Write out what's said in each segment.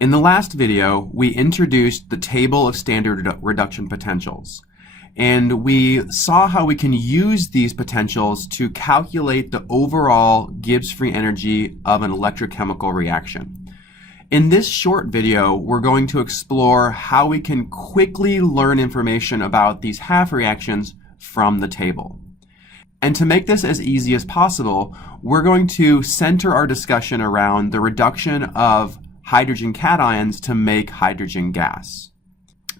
In the last video, we introduced the table of standard reduction potentials, and we saw how we can use these potentials to calculate the overall Gibbs free energy of an electrochemical reaction. In this short video, we're going to explore how we can quickly learn information about these half reactions from the table. And to make this as easy as possible, we're going to center our discussion around the reduction of hydrogen cations to make hydrogen gas.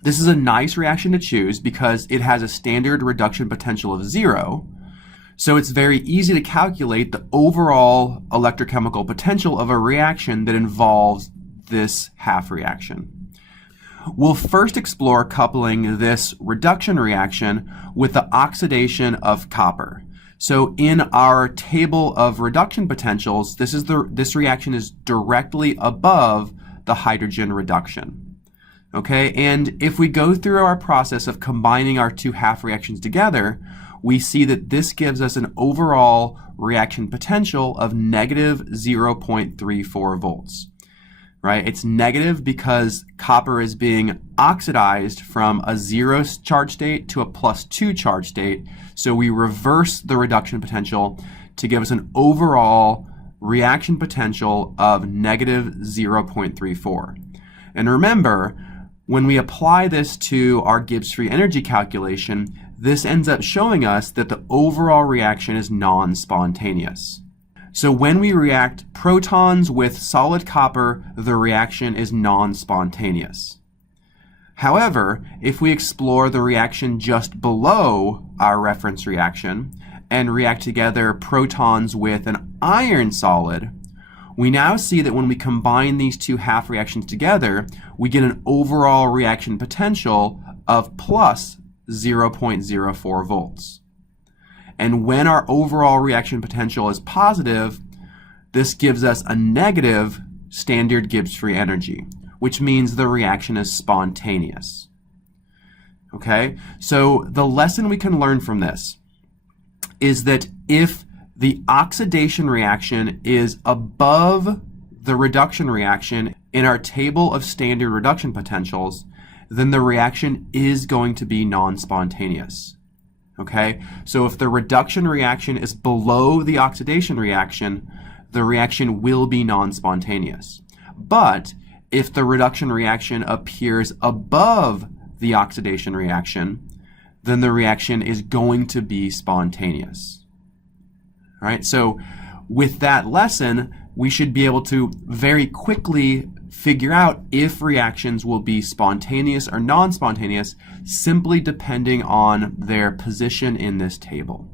This is a nice reaction to choose because it has a standard reduction potential of 0, so it's very easy to calculate the overall electrochemical potential of a reaction that involves this half reaction. We'll first explore coupling this reduction reaction with the oxidation of copper. So in our table of reduction potentials, this reaction is directly above the hydrogen reduction. Okay, and if we go through our process of combining our two half reactions together, we see that this gives us an overall reaction potential of negative 0.34 volts. Right? It's negative because copper is being oxidized from a 0 charge state to a +2 charge state. So we reverse the reduction potential to give us an overall reaction potential of negative 0.34. And remember, when we apply this to our Gibbs free energy calculation, this ends up showing us that the overall reaction is non-spontaneous. So when we react protons with solid copper, the reaction is non-spontaneous. However, if we explore the reaction just below our reference reaction and react together protons with an iron solid, we now see that when we combine these two half reactions together, we get an overall reaction potential of plus 0.04 volts. And when our overall reaction potential is positive, this gives us a negative standard Gibbs free energy, which means the reaction is spontaneous. Okay, so the lesson we can learn from this is that if the oxidation reaction is above the reduction reaction in our table of standard reduction potentials, then the reaction is going to be non-spontaneous. Okay, so if the reduction reaction is below the oxidation reaction, the reaction will be non-spontaneous. But if the reduction reaction appears above the oxidation reaction, then the reaction is going to be spontaneous. All right, so with that lesson, we should be able to very quickly figure out if reactions will be spontaneous or non-spontaneous simply depending on their position in this table.